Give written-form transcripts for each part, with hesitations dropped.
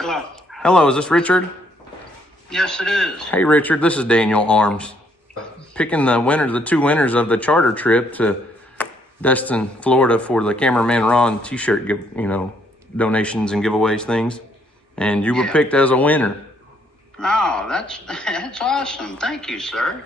Hello. Hello, is this Richard? Yes, it is. Hey Richard, this is Daniel Arms. Picking the two winners of the charter trip to Destin, Florida for the Cameraman Ron t-shirt donations and giveaways things. And you were picked as a winner. Oh, that's awesome. Thank you, sir.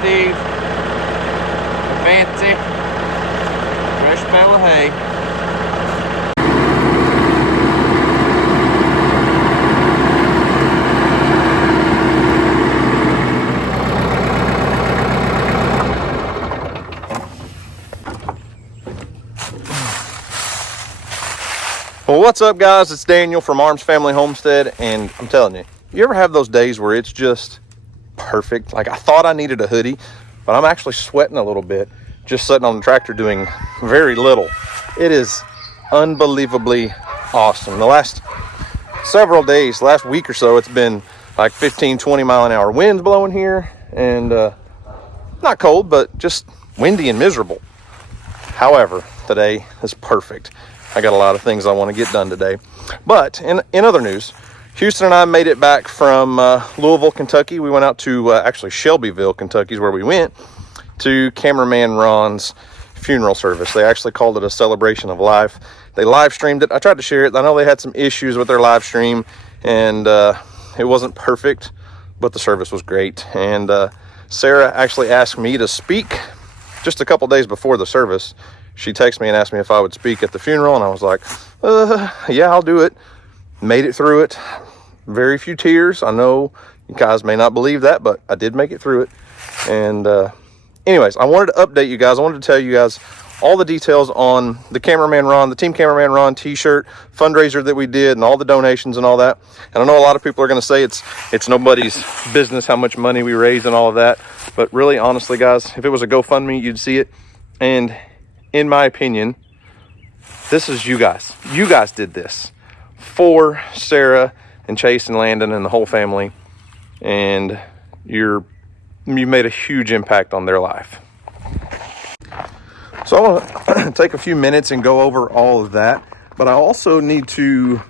Steve. Fancy fresh bale of hay. Well, what's up guys? It's Daniel from Arms Family Homestead, and I'm telling you ever have those days where it's just perfect? Like, I thought I needed a hoodie, but I'm actually sweating a little bit just sitting on the tractor doing very little. It is unbelievably awesome. The last several days, last week or so, it's been like 15-20 mile an hour winds blowing here, and not cold, but just windy and miserable. However, today is perfect. I got a lot of things I want to get done today. But in other news, Houston and I made it back from Louisville, Kentucky. We went out to actually Shelbyville, Kentucky is where we went, to cameraman Ron's funeral service. They actually called it a celebration of life. They live streamed it. I tried to share it. I know they had some issues with their live stream, and it wasn't perfect, but the service was great. And Sarah actually asked me to speak just a couple days before the service. She texted me and asked me if I would speak at the funeral, and I was like, yeah, I'll do it. Made it through it. Very few tears. I know you guys may not believe that, but I did make it through it. And anyways, I wanted to update you guys. I wanted to tell you guys all the details on the Cameraman Ron, the Team Cameraman Ron t-shirt fundraiser that we did, and all the donations and all that. And I know a lot of people are going to say it's nobody's business how much money we raised and all of that. But really, honestly, guys, if it was a GoFundMe, you'd see it. And in my opinion, this is you guys. You guys did this for Sarah and Chase and Landon and the whole family. And you made a huge impact on their life. So I want to take a few minutes and go over all of that, but I also need to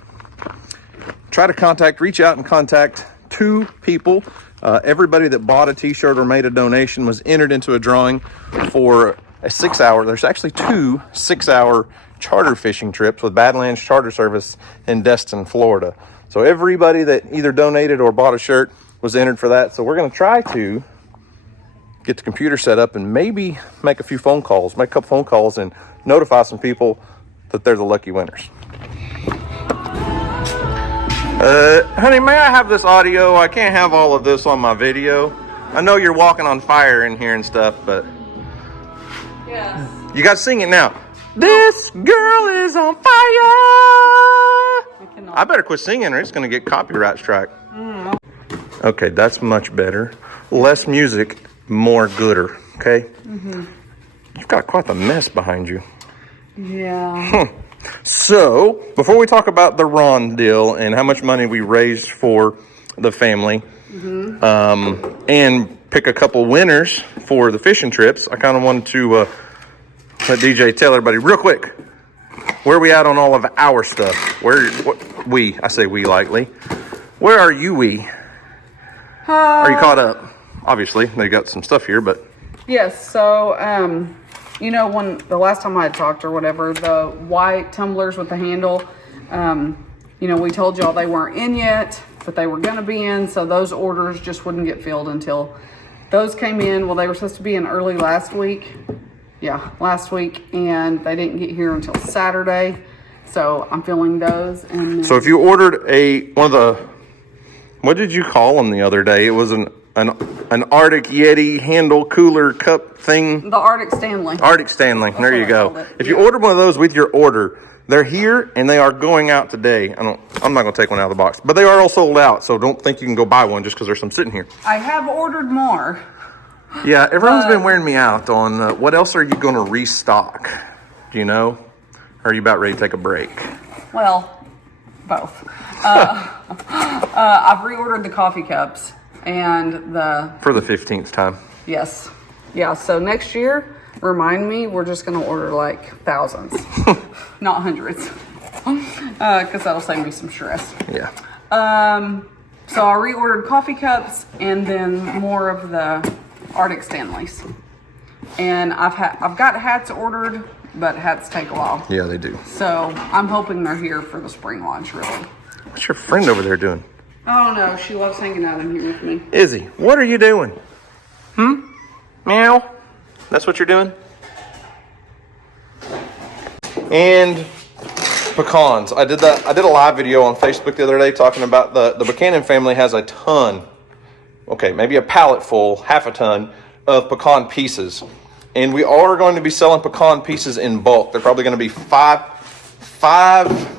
try to reach out and contact 2 people. Everybody that bought a t-shirt or made a donation was entered into a drawing for a 6-hour, there's actually 2 6-hour charter fishing trips with Badlands Charter Service in Destin, Florida. So everybody that either donated or bought a shirt was entered for that. So we're going to try to get the computer set up and maybe make a couple phone calls and notify some people that they're the lucky winners. Honey, may I have this audio? I can't have all of this on my video. I know you're walking on fire in here and stuff, but yes. You got to sing it now. This girl is on fire. I better quit singing or it's going to get copyright strike. Okay, that's much better. Less music, more gooder, okay? Mm-hmm. You've got quite the mess behind you. Yeah. So, before we talk about the Ron deal and how much money we raised for the family, and pick a couple winners for the fishing trips, I kind of wanted to let DJ tell everybody real quick, where are we at on all of our stuff? I say we lightly. Where are you, Are you caught up? Obviously, they got some stuff here, but... Yes, so, when the last time I had talked or whatever, the white tumblers with the handle, we told y'all they weren't in yet, but they were going to be in, so those orders just wouldn't get filled until those came in. Well, they were supposed to be in early last week. Yeah, last week, and they didn't get here until Saturday, so I'm filling those. And so if you ordered one of the, what did you call them the other day? It was an Arctic Yeti handle cooler cup thing. The Arctic Stanley. Arctic Stanley. There you go. If you ordered one of those with your order, they're here and they are going out today. I'm not going to take one out of the box, but they are all sold out. So don't think you can go buy one just because there's some sitting here. I have ordered more. Yeah, everyone's been wearing me out on what else are you going to restock? Do you know? Or are you about ready to take a break? Well, both. I've reordered the coffee cups and for the 15th time. Yes. Yeah, so next year, remind me, we're just going to order like thousands, not hundreds, because that'll save me some stress. Yeah. So I reordered coffee cups and then more of the Arctic Stanleys. And I've got hats ordered, but hats take a while. Yeah, they do. So I'm hoping they're here for the spring launch, really. What's your friend over there doing? Oh no, she loves hanging out in here with me. Izzy, what are you doing? Meow? That's what you're doing? And pecans. I did a live video on Facebook the other day talking about the Buchanan family has a ton, okay, maybe a pallet full, half a ton of pecan pieces. And we are going to be selling pecan pieces in bulk. They're probably going to be five,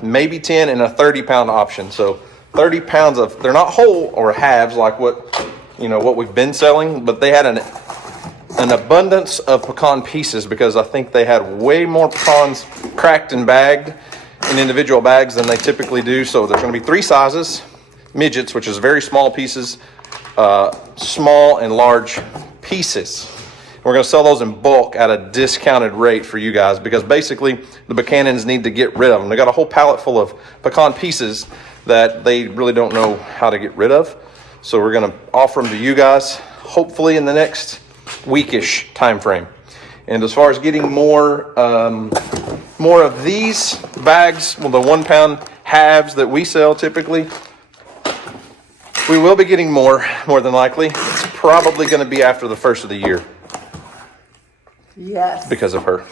maybe 10, and a 30-pound option. So 30 pounds of, they're not whole or halves like what we've been selling, but they had an abundance of pecan pieces because I think they had way more pecans cracked and bagged in individual bags than they typically do. So there's going to be 3 sizes: midgets, which is very small pieces, small and large pieces. We're going to sell those in bulk at a discounted rate for you guys because basically the Buchanans need to get rid of them. They got a whole pallet full of pecan pieces that they really don't know how to get rid of. So we're going to offer them to you guys, hopefully in the next weekish time frame. And as far as getting more of these bags, well, the 1 pound halves that we sell typically, we will be getting more than likely. It's probably going to be after the first of the year. Yes. Because of her.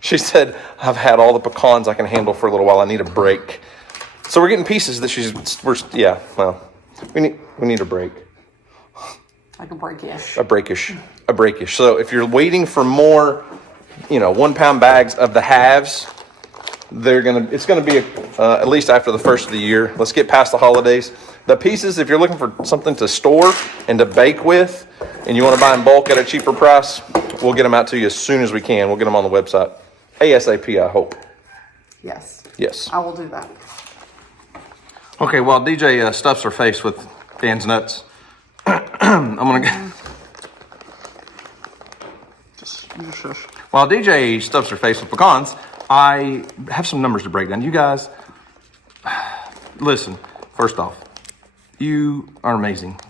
She said, I've had all the pecans I can handle for a little while. I need a break. So we're getting pieces that we need a break. Like a break-ish. A breakish. So if you're waiting for more, 1 pound bags of the halves, it's gonna be at least after the first of the year. Let's get past the holidays. The pieces, if you're looking for something to store and to bake with, and you want to buy in bulk at a cheaper price, we'll get them out to you as soon as we can. We'll get them on the website ASAP. I hope. Yes. I will do that. Okay. While DJ stuffs her face with Dan's nuts, I'm gonna go. While DJ stuffs her face with pecans, I have some numbers to break down. You guys, listen, first off, you are amazing.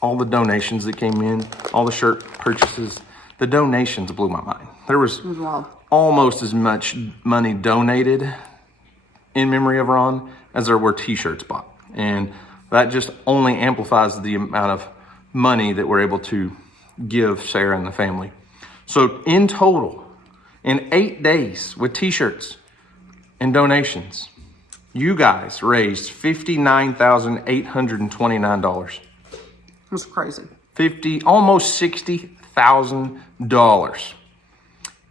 All the donations that came in, all the shirt purchases, the donations blew my mind. There was almost as much money donated in memory of Ron as there were t-shirts bought. And that just only amplifies the amount of money that we're able to give Sarah and the family. So in total, in 8 days with t-shirts and donations, you guys raised $59,829. That's crazy. Almost $60,000.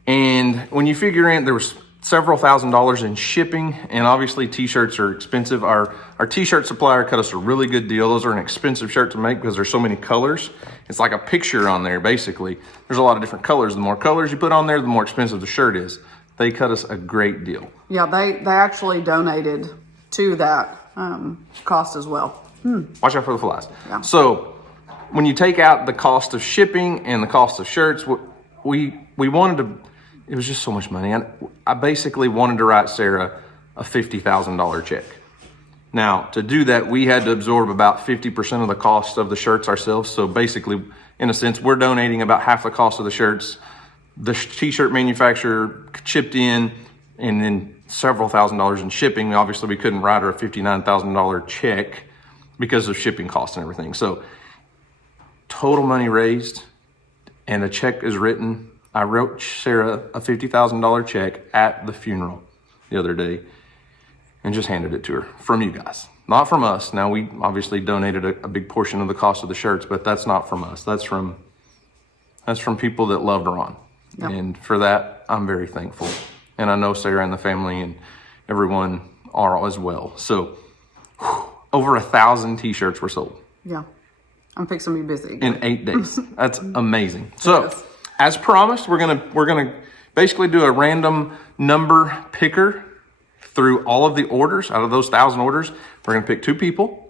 And when you figure in, there was several $1,000s in shipping, and obviously t-shirts are expensive. Our t-shirt supplier cut us a really good deal. Those are an expensive shirt to make because there's so many colors. It's like a picture on there, basically. There's a lot of different colors. The more colors you put on there, the more expensive the shirt is. They cut us a great deal. Yeah, they actually donated to that cost as well. Watch out for the flies. Yeah. So when you take out the cost of shipping and the cost of shirts, we wanted to, it was just so much money. I basically wanted to write Sarah a $50,000 check. Now, to do that, we had to absorb about 50% of the cost of the shirts ourselves. So basically, in a sense, we're donating about half the cost of the shirts. The t-shirt manufacturer chipped in, and then several $1,000s in shipping. Obviously, we couldn't write her a $59,000 check because of shipping costs and everything. So total money raised, and a check is written. I wrote Sarah a $50,000 check at the funeral the other day and just handed it to her from you guys, not from us. Now, we obviously donated a big portion of the cost of the shirts, but that's not from us. That's from people that loved Ron. Yep. And for that, I'm very thankful. And I know Sarah and the family and everyone are as well. So over 1,000 t-shirts were sold. Yeah. I'm fixing to be busy again. In 8 days. That's amazing. So as promised, we're gonna basically do a random number picker through all of the orders. Out of those 1,000 orders, we're gonna pick 2 people.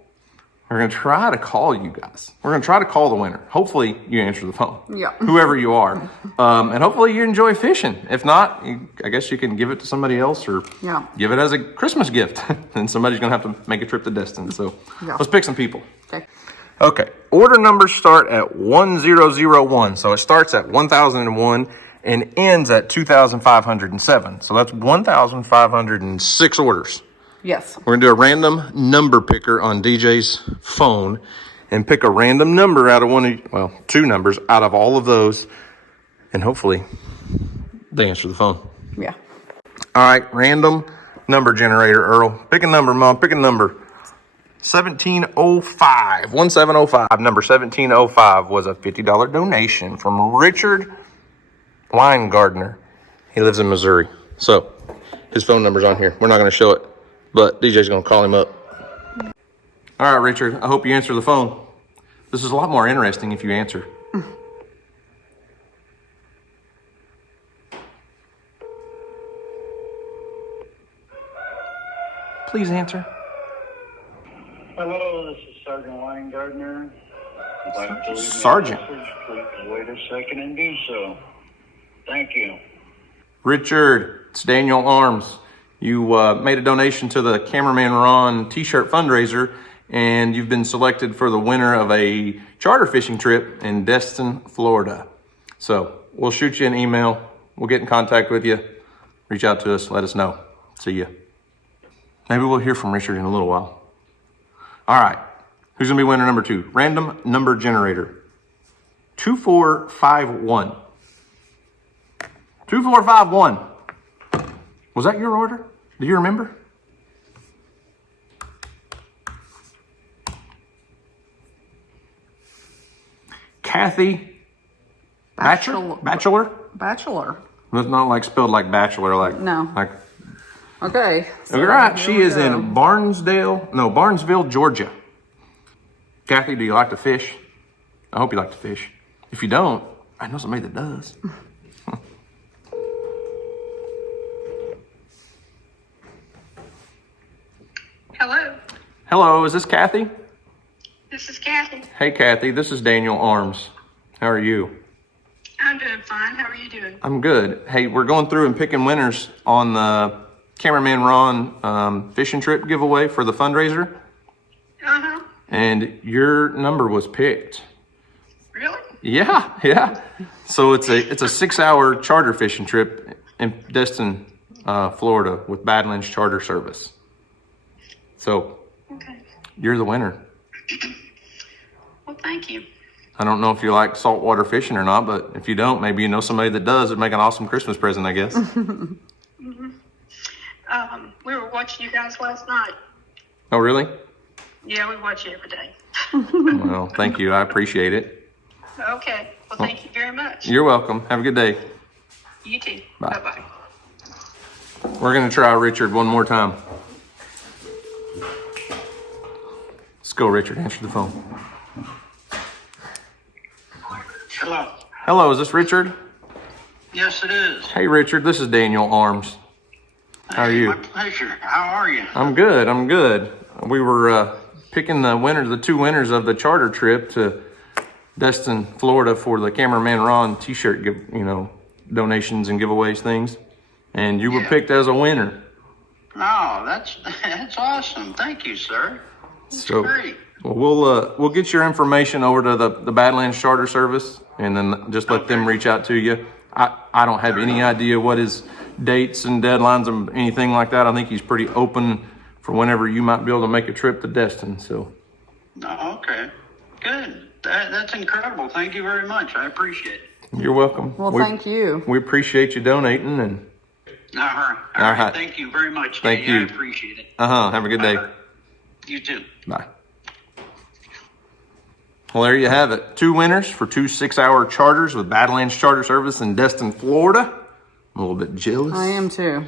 We're gonna try to call you guys. We're gonna try to call the winner. Hopefully you answer the phone. Yeah. Whoever you are. And hopefully you enjoy fishing. If not, I guess you can give it to somebody else or give it as a Christmas gift. And somebody's gonna have to make a trip to Destin. So let's pick some people. Okay, order numbers start at 1001. So it starts at 1001 and ends at 2507. So that's 1,506 orders. Yes. We're gonna do a random number picker on DJ's phone and pick a random number out of 2 numbers out of all of those. And hopefully they answer the phone. Yeah. All right, random number generator, Earl. Pick a number, Mom, pick a number. 1705, 1705, number 1705 was a $50 donation from Richard Weingartner. He lives in Missouri. So his phone number's on here. We're not going to show it, but DJ's going to call him up. All right, Richard, I hope you answer the phone. This is a lot more interesting if you answer. Please answer. Hello, this is Sergeant Weingartner. If you'd like to leave me a Sergeant. message, please wait a second and do so. Thank you. Richard, it's Daniel Arms. You made a donation to the Cameraman Ron t-shirt fundraiser, and you've been selected for the winner of a charter fishing trip in Destin, Florida. So we'll shoot you an email. We'll get in contact with you. Reach out to us. Let us know. See ya. Maybe we'll hear from Richard in a little while. All right. Who's going to be winner number 2? Random number generator. 2451. 2451. Was that your order? Do you remember? Kathy Bachelor? Bachelor. It's not like spelled like bachelor, like No. like. Okay. All right, she is in Barnesville, Georgia. Kathy, do you like to fish? I hope you like to fish. If you don't, I know somebody that does. Hello, Hello, is this Kathy? this is Kathy. Hey, Kathy, this is Daniel Arms. How are you? I'm doing fine. How are you doing? I'm good. Hey, we're going through and picking winners on the Cameraman Ron fishing trip giveaway for the fundraiser, Uh-huh. and your number was picked. Really? Yeah. So it's a 6-hour charter fishing trip in Destin, Florida, with Badlands Charter Service. So Okay. you're the winner. Well, thank you. I don't know if you like saltwater fishing or not, but if you don't, maybe you know somebody that does. It'd make an awesome Christmas present, I guess. We were watching you guys last night. Oh, really? Yeah, we watch you every day. Well, thank you. I appreciate it. Okay. Well, thank you very much. You're welcome. Have a good day. You too. Bye. Bye-bye. We're going to try Richard one more time. Let's go, Richard. Answer the phone. Hello. Hello, is this Richard? Yes, it is. Hey, Richard. This is Daniel Arms. How are you? My pleasure. How are you? I'm good. We were picking the 2 winners of the charter trip to Destin, Florida for the Cameraman Ron t-shirt, donations and giveaways things. And you were picked as a winner. Oh, that's awesome. Thank you, sir. That's So great. well, we'll get your information over to the Badlands Charter Service, and then just let them reach out to you. I don't have any idea what his dates and deadlines and anything like that. I think he's pretty open for whenever you might be able to make a trip to Destin. So. Oh, okay. Good. That's incredible. Thank you very much. I appreciate it. You're welcome. Well, thank you. We appreciate you donating, and All right. All right. Thank you very much. Thank Danny. you. I appreciate it. have a good day. You too. Bye. Well, there you have it. 2 winners for 2 6-hour charters with Badlands Charter Service in Destin, Florida. I'm a little bit jealous. I am too.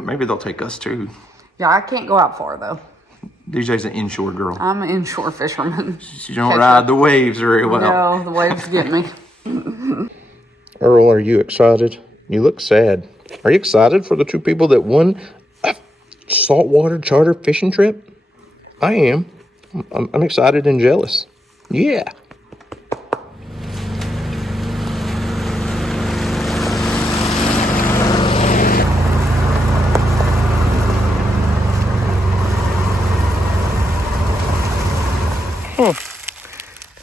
Maybe they'll take us too. Yeah, I can't go out far though. DJ's an inshore girl. I'm an inshore fisherman. She don't ride the waves very well. No, the waves get me. Earl, are you excited? You look sad. Are you excited for the 2 people that won a saltwater charter fishing trip? I am. I'm excited and jealous. Yeah.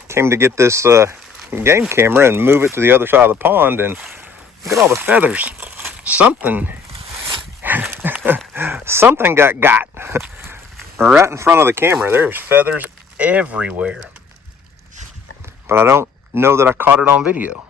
Came to get this game camera and move it to the other side of the pond, and look at all the feathers. Something got right in front of the camera. There's feathers everywhere, but I don't know that I caught it on video.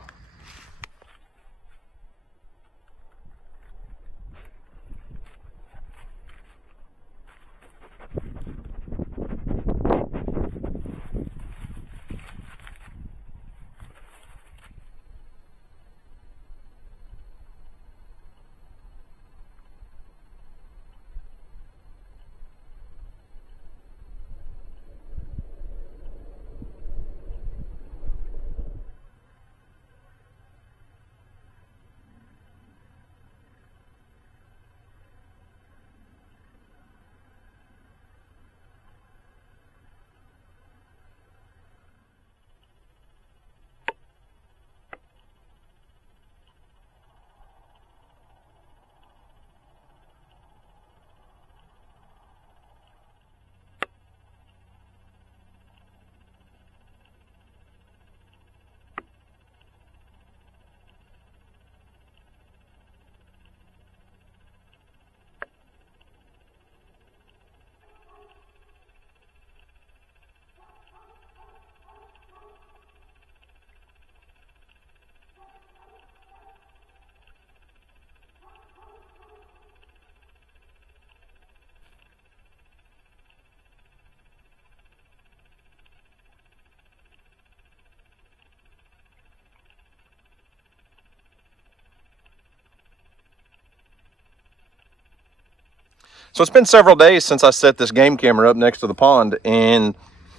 So it's been several days since I set this game camera up next to the pond, and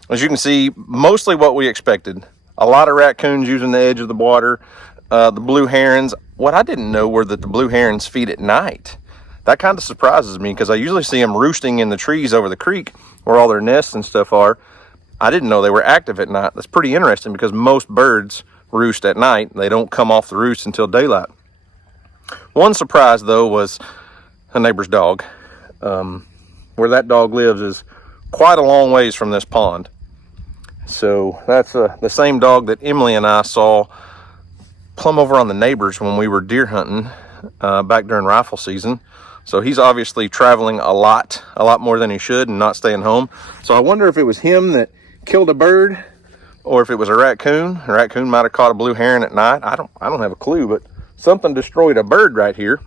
as you can see, mostly what we expected. A lot of raccoons using the edge of the water, the blue herons. What I didn't know were that the blue herons feed at night. That kind of surprises me because I usually see them roosting in the trees over the creek where all their nests and stuff are. I didn't know they were active at night. That's pretty interesting because most birds roost at night. They don't come off the roost until daylight. One surprise though was a neighbor's dog. Where that dog lives is quite a long ways from this pond. So that's the same dog that Emily and I saw plumb over on the neighbors when we were deer hunting back during rifle season. So he's obviously traveling a lot more than he should and not staying home. So I wonder if it was him that killed a bird or if it was a raccoon. A raccoon might have caught a blue heron at night. I don't have a clue, but something destroyed a bird right here.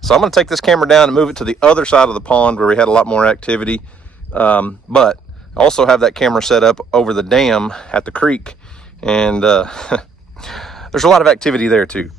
So I'm going to take this camera down and move it to the other side of the pond where we had a lot more activity. But also have that camera set up over the dam at the creek. And there's a lot of activity there too.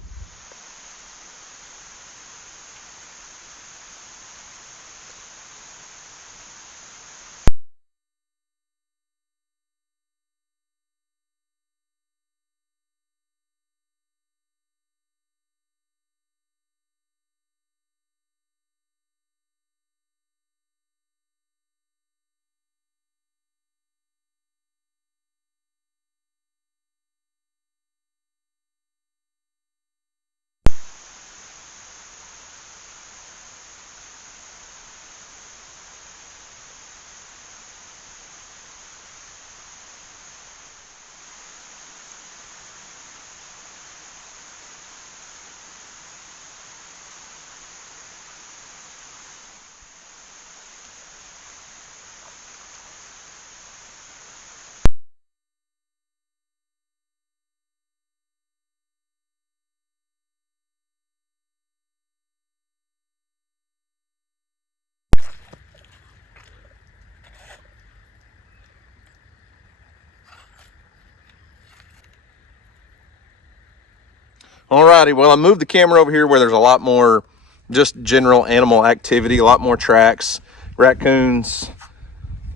Alrighty, well, I moved the camera over here where there's a lot more just general animal activity, a lot more tracks, raccoons,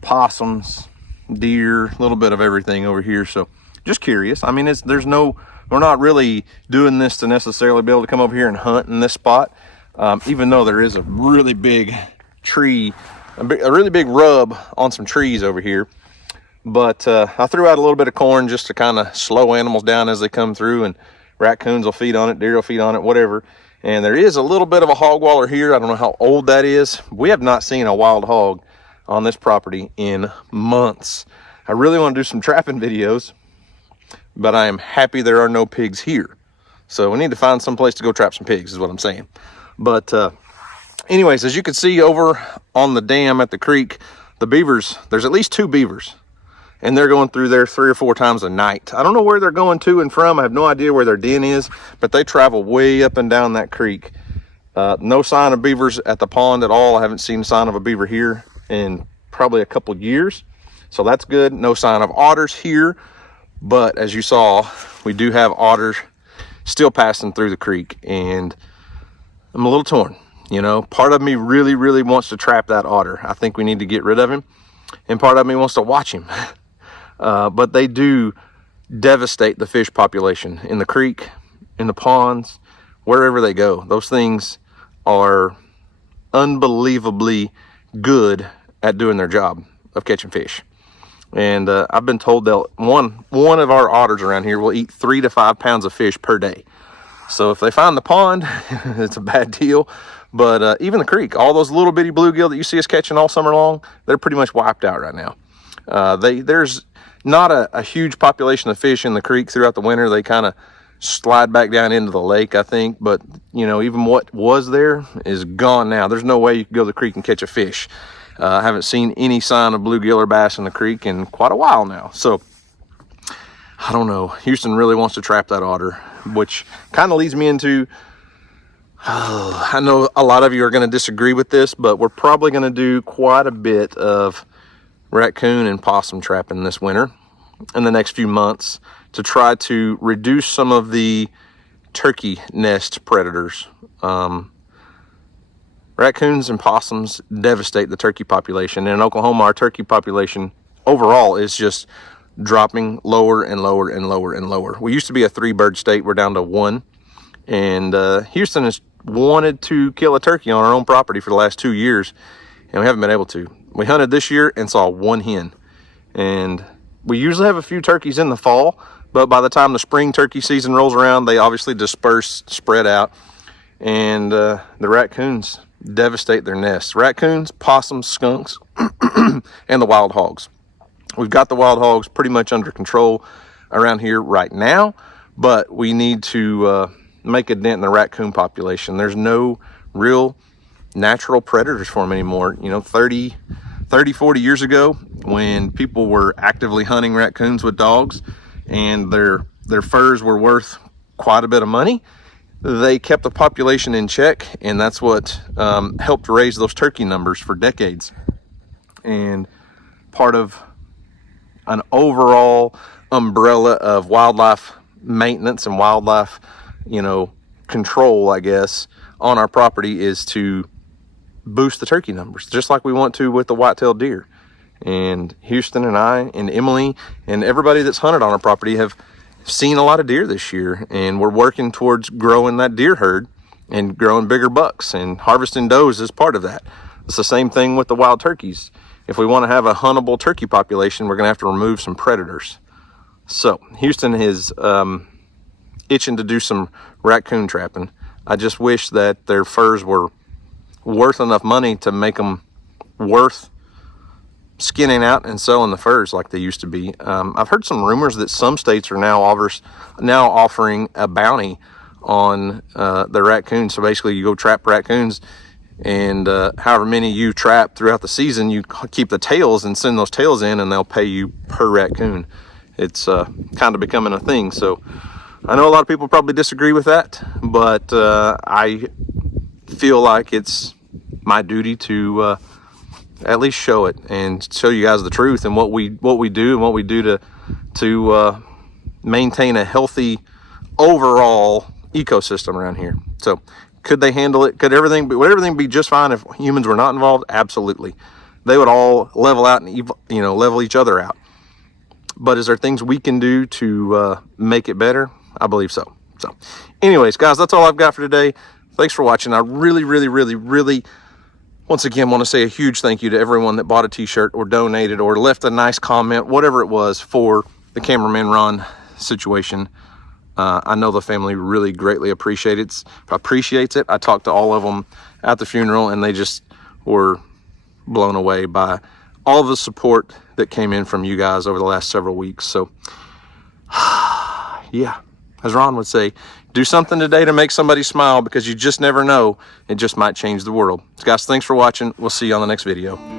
possums, deer, a little bit of everything over here. So just curious. I mean, we're not really doing this to necessarily be able to come over here and hunt in this spot, even though there is a really big tree, a really big rub on some trees over here. But I threw out a little bit of corn just to kind of slow animals down as they come through, and raccoons will feed on it, deer will feed on it, whatever. And there is a little bit of a hog waller here. I don't know how old that is. We have not seen a wild hog on this property in months. I really want to do some trapping videos, but I am happy there are no pigs here. So we need to find some place to go trap some pigs is what I'm saying. But anyways, as you can see over on the dam at the creek, the beavers, there's at least 2 beavers. And they're going through there 3 or 4 times a night. I don't know where they're going to and from. I have no idea where their den is, but they travel way up and down that creek. No sign of beavers at the pond at all. I haven't seen a sign of a beaver here in probably a couple years. So that's good. No sign of otters here. But as you saw, we do have otters still passing through the creek. And I'm a little torn. You know, part of me really, really wants to trap that otter. I think we need to get rid of him. And part of me wants to watch him. But they do devastate the fish population in the creek, in the ponds, wherever they go. Those things are unbelievably good at doing their job of catching fish. And I've been told that one of our otters around here will eat 3 to 5 pounds of fish per day. So if they find the pond, it's a bad deal. But even the creek, all those little bitty bluegill that you see us catching all summer long, they're pretty much wiped out right now. There's not a huge population of fish in the creek throughout the winter. They kind of slide back down into the lake, I think. But, you know, even what was there is gone now. There's no way you can go to the creek and catch a fish. I haven't seen any sign of bluegill or bass in the creek in quite a while now. So, I don't know. Houston really wants to trap that otter, which kind of leads me into... I know a lot of you are going to disagree with this, but we're probably going to do quite a bit of raccoon and possum trapping this winter in the next few months to try to reduce some of the turkey nest predators. raccoons and possums devastate the turkey population. And in Oklahoma, our turkey population overall is just dropping lower and lower and lower and lower. We used to be a 3-bird state. We're down to 1. And Houston has wanted to kill a turkey on our own property for the last 2 years, and we haven't been able to. We hunted this year and saw 1 hen. And we usually have a few turkeys in the fall, but by the time the spring turkey season rolls around, they obviously disperse, spread out, and the raccoons devastate their nests. Raccoons, possums, skunks, and the wild hogs. We've got the wild hogs pretty much under control around here right now, but we need to make a dent in the raccoon population. There's no real natural predators for them anymore. You know, 30, 40 years ago, when people were actively hunting raccoons with dogs and their furs were worth quite a bit of money, they kept the population in check, and that's what helped raise those turkey numbers for decades. And part of an overall umbrella of wildlife maintenance and wildlife, you know, control, I guess, on our property is to boost the turkey numbers, just like we want to with the white-tailed deer. And Houston and I and Emily and everybody that's hunted on our property have seen a lot of deer this year, and we're working towards growing that deer herd and growing bigger bucks, and harvesting does is part of that. It's the same thing with the wild turkeys. If we want to have a huntable turkey population, we're going to have to remove some predators. So Houston is itching to do some raccoon trapping. I just wish that their furs were worth enough money to make them worth skinning out and selling the furs like they used to be. I've heard some rumors that some states are now offering a bounty on the raccoons. So basically you go trap raccoons, and however many you trap throughout the season, you keep the tails and send those tails in, and they'll pay you per raccoon. It's kind of becoming a thing. So I know a lot of people probably disagree with that, but I feel like it's my duty to at least show it and show you guys the truth and what we do and what we do to maintain a healthy overall ecosystem around here. So could they handle it? Would everything be just fine if humans were not involved? Absolutely. They would all level out and level each other out. But is there things we can do to make it better? I believe so. So anyways, guys, that's all I've got for today. Thanks for watching. I really, really, really, really, once again, want to say a huge thank you to everyone that bought a t-shirt or donated or left a nice comment, whatever it was, for the Cameraman Ron situation. I know the family really greatly appreciates it. I talked to all of them at the funeral, and they just were blown away by all the support that came in from you guys over the last several weeks. So, yeah, as Ron would say, do something today to make somebody smile, because you just never know. It just might change the world. So guys, thanks for watching. We'll see you on the next video.